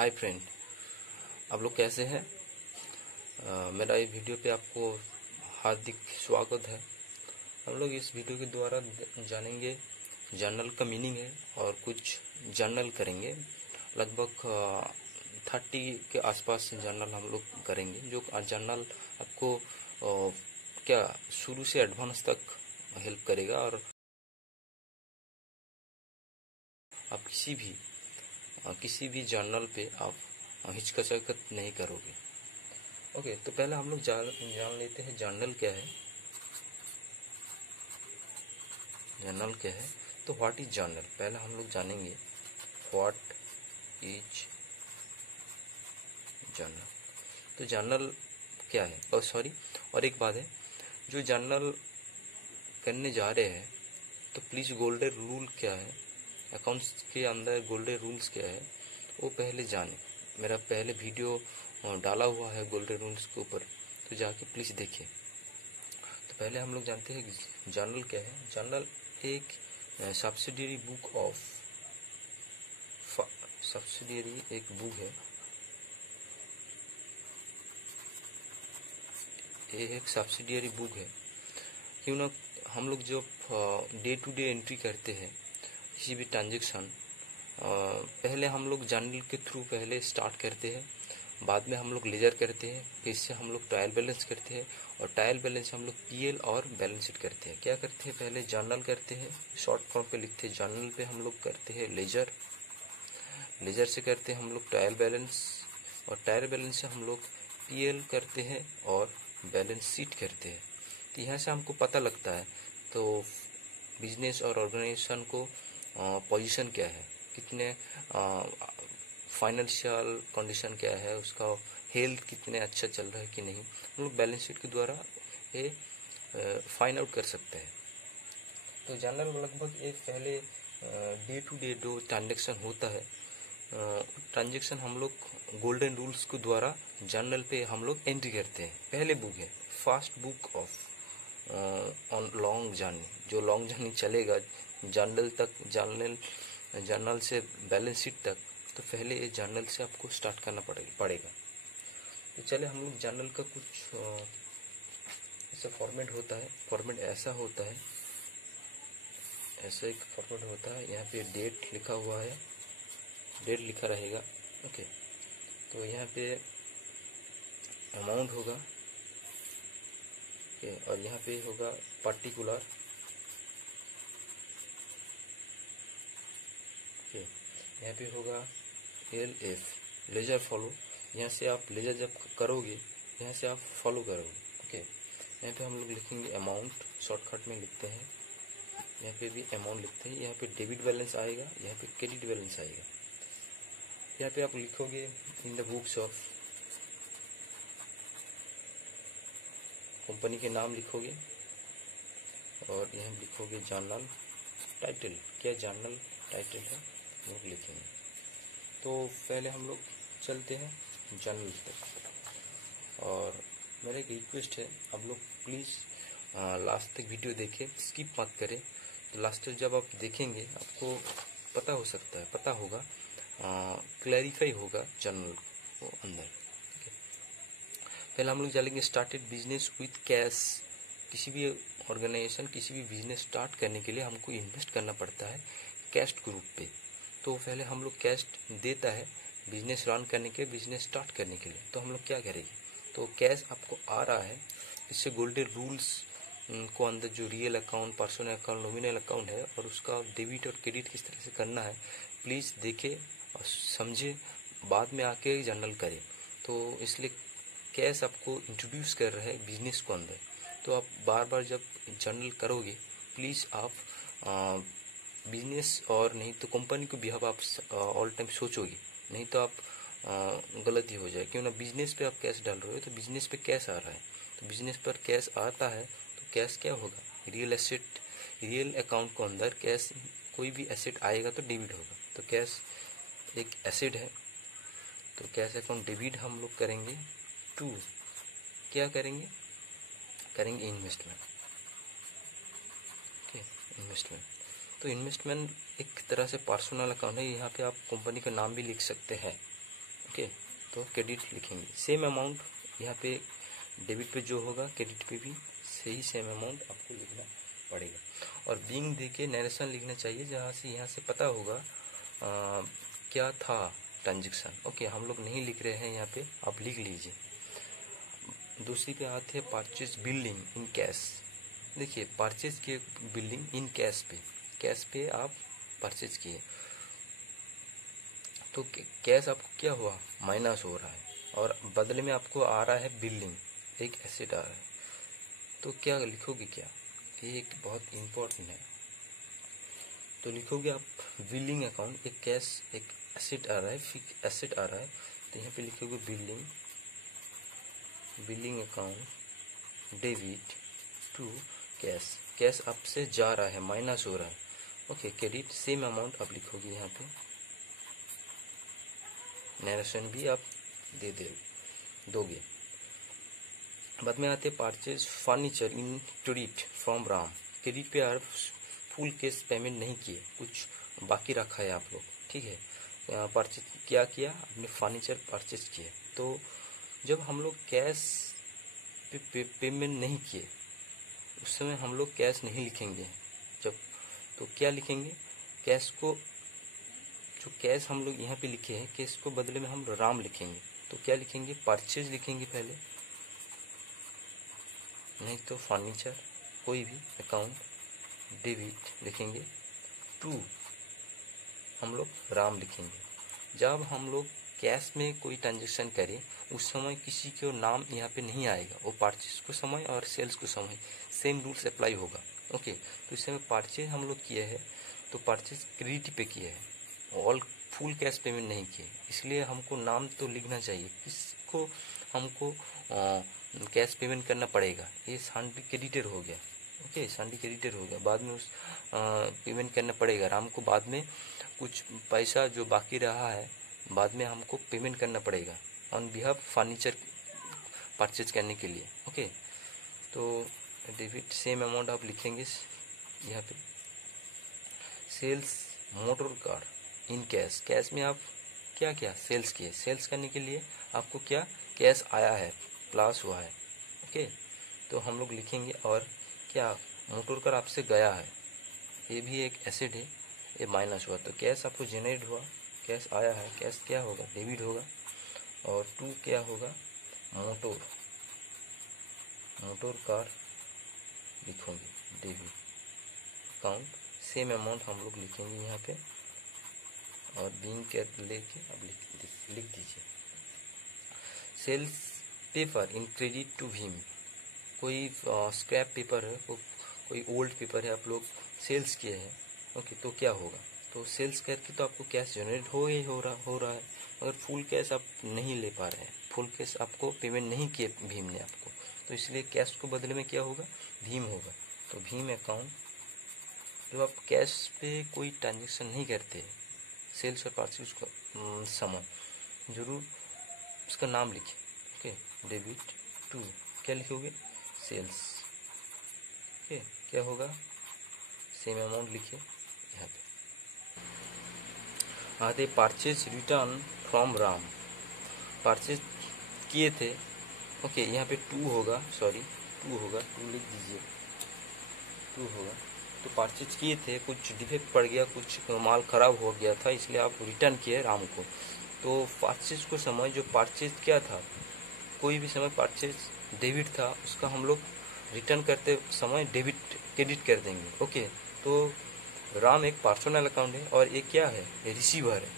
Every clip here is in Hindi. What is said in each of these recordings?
हाय फ्रेंड, आप लोग कैसे हैं। मेरा ये वीडियो पे आपको हार्दिक स्वागत है। हम लोग इस वीडियो के द्वारा जानेंगे जर्नल का मीनिंग है और कुछ जर्नल करेंगे। लगभग 30 के आसपास जर्नल हम लोग करेंगे, जो जर्नल आपको क्या शुरू से एडवांस तक हेल्प करेगा और आप किसी भी जर्नल पे आप हिचकिचाहट नहीं करोगे। ओके, तो पहले हम लोग जान लेते हैं जर्नल क्या है। जर्नल क्या है, तो व्हाट इज जर्नल, पहले हम लोग जानेंगे व्हाट इज जर्नल। तो जर्नल क्या है, और एक बात है, जो जर्नल करने जा रहे हैं तो प्लीज़ गोल्डन रूल क्या है, अकाउंट्स के अंदर गोल्डन रूल्स क्या है वो पहले जाने। मेरा पहले वीडियो डाला हुआ है गोल्डन रूल्स के ऊपर, तो जाके प्लीज़ देखिए। तो पहले हम लोग जानते हैं जर्नल क्या है। जर्नल एक सब्सिडियरी बुक है। ये एक सब्सिडियरी बुक है। क्यों ना हम लोग जो डे टू डे एंट्री करते हैं किसी भी ट्रांजेक्शन, पहले हम लोग जर्नल के थ्रू पहले स्टार्ट करते हैं, बाद में हम लोग लेजर करते हैं, फिर से हम लोग ट्रायल बैलेंस करते हैं और ट्रायल बैलेंस हम लोग पीएल और बैलेंस शीट करते हैं। क्या करते हैं, पहले जर्नल करते हैं, शॉर्ट फॉर्म पे लिखते हैं जर्नल, पे हम लोग करते हैं लेजर से करते हैं हम लोग ट्रायल बैलेंस, और ट्रायल बैलेंस से हम लोग पीएल करते हैं और बैलेंस शीट करते हैं। तो यहाँ से हमको पता लगता है तो बिजनेस और ऑर्गेनाइजेशन को पोजीशन क्या है, कितने फाइनेंशियल कंडीशन क्या है, उसका हेल्थ कितने अच्छा चल रहा है कि नहीं, हम लोग बैलेंस शीट के द्वारा ये फाइंड आउट कर सकते हैं। तो जर्नल लगभग एक पहले डे टू डे जो ट्रांजेक्शन होता है, ट्रांजेक्शन हम लोग गोल्डन रूल्स के द्वारा जर्नल पे हम लोग एंट्री करते हैं। पहले बुक है fast book of on long journey, जो लॉन्ग जर्नी चलेगा जर्नल से बैलेंस शीट तक, तो पहले ये जर्नल से आपको स्टार्ट करना पड़ेगा। तो चले हम लोग जर्नल का कुछ ऐसा फॉर्मेट होता है। फॉर्मेट ऐसा होता है, ऐसा एक फॉर्मेट होता है। यहाँ पे डेट लिखा हुआ है, डेट लिखा रहेगा। ओके, तो यहाँ पे अमाउंट होगा, ओके, और यहाँ पे होगा पर्टिकुलर, ओके, यहाँ पे होगा LF लेजर फॉलो। यहाँ से आप लेजर जब करोगे यहाँ से आप फॉलो करोगे। ओके, यहाँ पे हम लोग लिखेंगे अमाउंट, शॉर्टकट में लिखते हैं, यहाँ पे भी अमाउंट लिखते हैं। यहाँ पे डेबिट बैलेंस आएगा, यहाँ पे क्रेडिट बैलेंस आएगा। यहाँ पे आप लिखोगे in the books of, company के नाम लिखोगे और यहाँ लिखोगे जर्नल टाइटल, क्या जर्नल टाइटल है वो लिखेंगे। तो पहले हम लोग चलते हैं जर्नल तक, और मेरा एक रिक्वेस्ट है, आप लोग प्लीज़ लास्ट तक वीडियो देखें, स्किप मत करें। तो लास्ट तक जब आप देखेंगे आपको पता होगा, क्लैरिफाई होगा जर्नल को अंदर। पहले हम लोग चलेंगे स्टार्टेड बिजनेस विथ कैश। किसी भी ऑर्गेनाइजेशन, किसी भी बिजनेस स्टार्ट करने के लिए हमको इन्वेस्ट करना पड़ता है कैश ग्रुप पे। तो पहले हम लोग कैश देता है बिजनेस रन करने के, बिजनेस स्टार्ट करने के लिए। तो हम लोग क्या करेंगे, तो कैश आपको आ रहा है, इससे गोल्डन रूल्स को अंदर जो real account, personal account, nominal account है, और उसका डेबिट और क्रेडिट किस तरह से करना है, प्लीज़ देखे और समझे, बाद में आके जर्नल करें। तो इसलिए कैश आपको इंट्रोड्यूस कर रहा है बिजनेस को अंदर। तो आप बार बार जब जर्नल करोगे प्लीज़ आप बिजनेस और नहीं तो कंपनी को भी आप ऑल टाइम सोचोगे, नहीं तो आप गलती हो जाए। क्यों ना बिजनेस पे आप कैश डाल रहे हो, तो बिजनेस पे कैश आ रहा है, तो बिजनेस पर कैश आता है तो कैश क्या होगा, रियल अकाउंट को अंदर कैश, कोई भी एसेट आएगा तो डेबिट होगा। तो कैश एक एसेट है, तो कैश अकाउंट डेबिट हम लोग करेंगे। टू क्या करेंगे इन्वेस्टमेंट। ओके, इन्वेस्टमेंट, तो इन्वेस्टमेंट एक तरह से पर्सनल अकाउंट है। यहाँ पे आप कंपनी का नाम भी लिख सकते हैं, ओके, तो क्रेडिट लिखेंगे। सेम अमाउंट यहाँ पे डेबिट पे जो होगा क्रेडिट पे भी सही सेम अमाउंट आपको लिखना पड़ेगा। और बीइंग दे के नरेशन लिखना चाहिए, जहाँ से यहाँ से पता होगा क्या था ट्रांजेक्शन। ओके, हम लोग नहीं लिख रहे हैं यहाँ पे, आप लिख लीजिए। दूसरी पे आते हैं परचेज बिल्डिंग इन कैश। देखिए परचेज के बिल्डिंग इन कैश पे आप परचेज किए, तो कैश आपको क्या हुआ, माइनस हो रहा है, और बदले में आपको आ रहा है बिल्डिंग, एक एसेट आ रहा है। तो क्या लिखोगे, क्या ये एक बहुत इम्पोर्टेंट है। तो लिखोगे आप बिल्डिंग अकाउंट, एक कैश एक एसेट आ रहा है, फिक्स एसेट आ रहा है, तो यहाँ पे लिखोगे building account debit to cash आपसे जा रहा है, माइनस हो रहा है। ओके, क्रेडिट सेम अमाउंट आप लिखोगे यहाँ पे, नरेशन भी आप दोगे। बाद में आते purchase furniture in credit from Ram. Credit पे आप फुल कैश पेमेंट नहीं किए, कुछ बाकी रखा है आप लोग, ठीक है। परचेज क्या किया आपने, फर्नीचर परचेज किए। तो जब हम लोग कैश पे पेमेंट नहीं किए, उस समय हम लोग कैश नहीं लिखेंगे। जब तो क्या लिखेंगे, कैश को, जो कैश हम लोग यहाँ पे लिखे हैं, कैश को बदले में हम राम लिखेंगे। तो क्या लिखेंगे, परचेज लिखेंगे पहले, नहीं तो फर्नीचर, कोई भी अकाउंट डेबिट लिखेंगे, टू हम लोग राम लिखेंगे। जब हम लोग कैश में कोई ट्रांजेक्शन करें, उस समय किसी को नाम यहाँ पे नहीं आएगा, वो परचेज को समय और सेल्स को समय सेम रूल्स अप्लाई होगा। ओके, तो इस समय परचेज हम लोग किए हैं, तो परचेज क्रेडिट पे किए हैं, ऑल फुल कैश पेमेंट नहीं किए, इसलिए हमको नाम तो लिखना चाहिए, किसको हमको कैश पेमेंट करना पड़ेगा। ये सन्डी क्रेडिटर हो गया, ओके, सन्डी क्रेडिटर हो गया, बाद में उस पेमेंट करना पड़ेगा राम को। बाद में कुछ पैसा जो बाकी रहा है, बाद में हमको पेमेंट करना पड़ेगा ऑन बिहाफ फर्नीचर परचेज करने के लिए। ओके, तो डेबिट सेम अमाउंट आप लिखेंगे यहाँ पे। Sales motor car in cash में आप क्या क्या सेल्स किए, सेल्स करने के लिए आपको क्या कैश आया है, प्लस हुआ है। ओके, तो हम लोग लिखेंगे, और क्या मोटर कार आपसे गया है, ये भी एक एसेट है, ये माइनस हुआ, तो कैश आपको जनरेट हुआ, कैश आया है, कैश क्या होगा, डेबिट होगा। और टू क्या होगा, मोटर कार लिखोगे, डेबिट अकाउंट सेम अमाउंट हम लोग लिखेंगे यहाँ पे, और बीइंग के लेके अब लिख दीजिए। Sales paper in credit to Bhim, कोई स्क्रैप पेपर है, कोई ओल्ड पेपर है, आप लोग सेल्स किए हैं। ओके, तो क्या होगा, तो सेल्स करके तो आपको कैश जनरेट हो रहा है, अगर फुल कैश आप नहीं ले पा रहे हैं, फुल कैश आपको पेमेंट नहीं किए भीम ने आपको, तो इसलिए कैश को बदले में क्या होगा, भीम होगा। तो भीम अकाउंट, जब आप कैश पे कोई ट्रांजेक्शन नहीं करते, सेल्स और परचेज का समय, जरूर उसका नाम लिखे। ओके, डेबिट टू क्या लिखोगे, सेल्स। ओके, क्या होगा, सेम अमाउंट लिखे यहाँ पे। आते purchase return from Ram, purchase किए थे। ओके, यहाँ पे टू होगा, टू लिख दीजिए, टू होगा। तो परचेज किए थे, कुछ डिफेक्ट पड़ गया, कुछ माल खराब हो गया था, इसलिए आप रिटर्न किए राम को। तो परचेज को समय, जो परचेज क्या था, कोई भी समय परचेज डेबिट था, उसका हम लोग रिटर्न करते समय डेबिट क्रेडिट कर देंगे। ओके, तो राम एक पर्सनल अकाउंट है, और ये क्या है, ये रिसीवर है,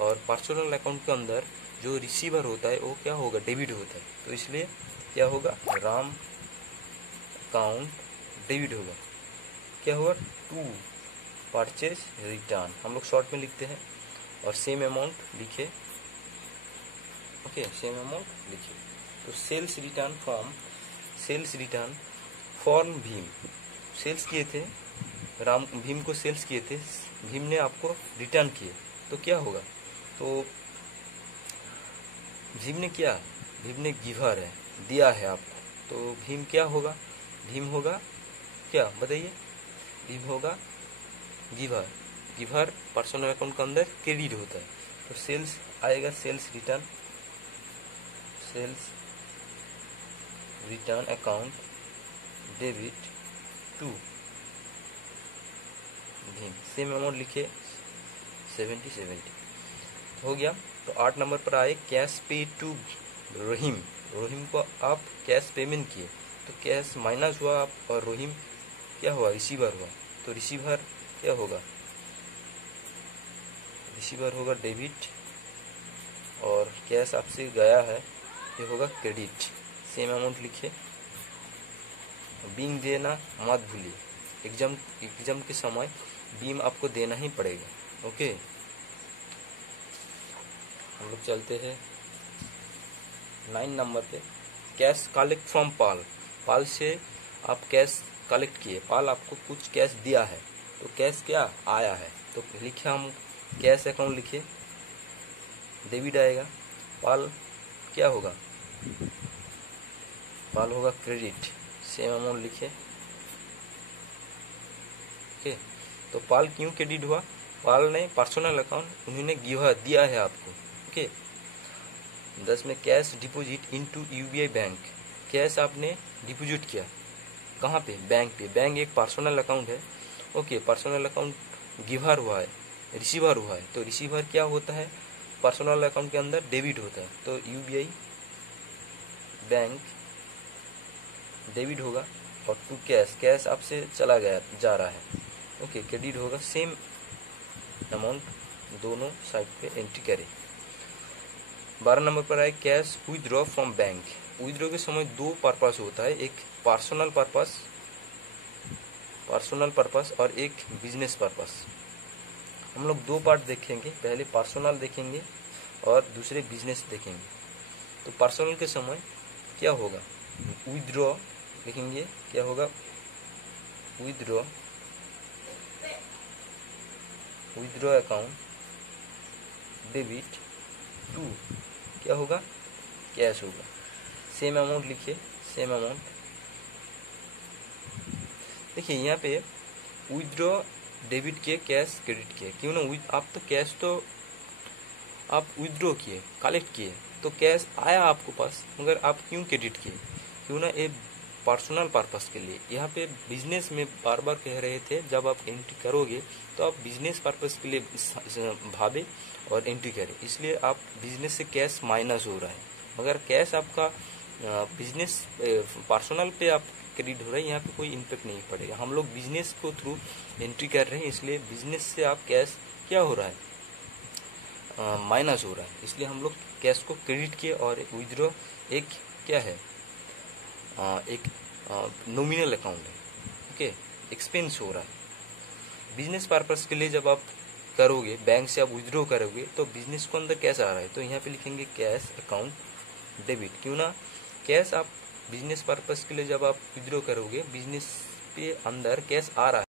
और पर्सनल अकाउंट के अंदर जो रिसीवर होता है वो क्या होगा, डेबिट होता है, तो इसलिए क्या होगा, राम अकाउंट डेबिट होगा। क्या होगा, टू परचेज रिटर्न, हम लोग शॉर्ट में लिखते हैं, और सेम अमाउंट लिखे। ओके, सेम अमाउंट लिखे। तो sales return from Bhim, sales किए थे राम, भीम को सेल्स किए थे, भीम ने आपको रिटर्न किए, तो क्या होगा, तो भीम ने गिवर है, दिया है आपको, तो भीम क्या होगा, भीम होगा क्या बताइए, भीम होगा गिवर पर्सनल अकाउंट के अंदर क्रेडिट होता है, तो सेल्स आएगा, sales return account debit to Bhim, same amount लिखे 70 हो गया। तो 8 नंबर पर आए कैश पे टू रहीम, रहीम को आप कैश पेमेंट किए, तो कैश माइनस हुआ आप, और रहीम क्या हुआ, रिसीवर हुआ, तो रिसीवर क्या होगा, रिसीवर होगा डेबिट, और कैश आपसे गया है ये होगा क्रेडिट, सेम अमाउंट लिखे। बीम देना मत भूलिए, एग्जाम के समय बीम आपको देना ही पड़ेगा। ओके, हम लोग चलते हैं 9 नंबर पे, कैश कलेक्ट फ्रॉम पाल, पाल से आप कैश कलेक्ट किए, पाल आपको कुछ कैश दिया है, तो कैश क्या आया है, तो लिखे हम कैश अकाउंट लिखे, डेबिट आएगा, पाल क्या होगा, पाल होगा क्रेडिट, सेम अमाउंट लिखे। ओके, तो पाल क्यों क्रेडिट हुआ, पाल ने पर्सनल अकाउंट उन्होंने दिया है आपको। ओके, 10 में cash deposit into UBI bank, cash आपने डिपॉजिट किया कहाँ पे, बैंक पे, बैंक एक पर्सनल अकाउंट है। ओके, पर्सनल अकाउंट गिवर हुआ है, रिसीवर हुआ है, तो रिसीवर क्या होता है, पर्सनल अकाउंट के अंदर डेबिट होता है, तो यूबीआई बैंक डेबिट होगा, और टू कैश, कैश आपसे चला गया जा रहा है। ओके, क्रेडिट होगा, सेम अमाउंट दोनों साइड पे एंट्री करें। 12 नंबर पर आए cash withdraw from bank, withdraw के समय 2 पर्पस होता है, एक पर्सनल पर्पस और एक बिजनेस पर्पस। हम लोग 2 पार्ट देखेंगे, पहले पर्सनल देखेंगे और दूसरे बिजनेस देखेंगे। तो पर्सनल के समय क्या होगा, विथड्रॉ लिखेंगे, क्या होगा, विथड्रॉ अकाउंट डेबिट टू क्या होगा, कैश होगा, सेम अमाउंट लिखिए, सेम अमाउंट। देखिए यहाँ पे विथड्रॉ डेबिट किए, कैश क्रेडिट किए, क्यों ना, आप तो कैश तो आप विथड्रॉ किए, कलेक्ट किए, तो कैश आया आपको पास, मगर आप क्यों क्रेडिट किए, क्यों ना, ये पर्सनल पर्पस के लिए। यहाँ पे बिजनेस में बार बार कह रहे थे, जब आप एंट्री करोगे तो आप बिजनेस पर्पस के लिए भावे और एंट्री करें, इसलिए आप बिजनेस से कैश माइनस हो रहा है, मगर कैश आपका बिजनेस पर्सनल पे आप क्रेडिट हो रहा है, यहाँ पे कोई इम्पेक्ट नहीं पड़ेगा। हम लोग बिजनेस को थ्रू एंट्री कर रहे हैं, इसलिए बिजनेस से आप कैश क्या हो रहा है, माइनस हो रहा है, इसलिए हम लोग कैश को क्रेडिट किए। और विथड्रॉ एक क्या है, एक नॉमिनल अकाउंट है। ओके, एक्सपेंस हो रहा है। बिजनेस पर्पस के लिए जब आप करोगे, बैंक से आप विथड्रॉ करोगे, तो बिजनेस को अंदर कैश आ रहा है, तो यहाँ पे लिखेंगे कैश अकाउंट डेबिट, क्यों ना, कैश आप बिजनेस पर्पस के लिए जब आप विथड्रॉ करोगे, बिजनेस पे अंदर कैश आ रहा है।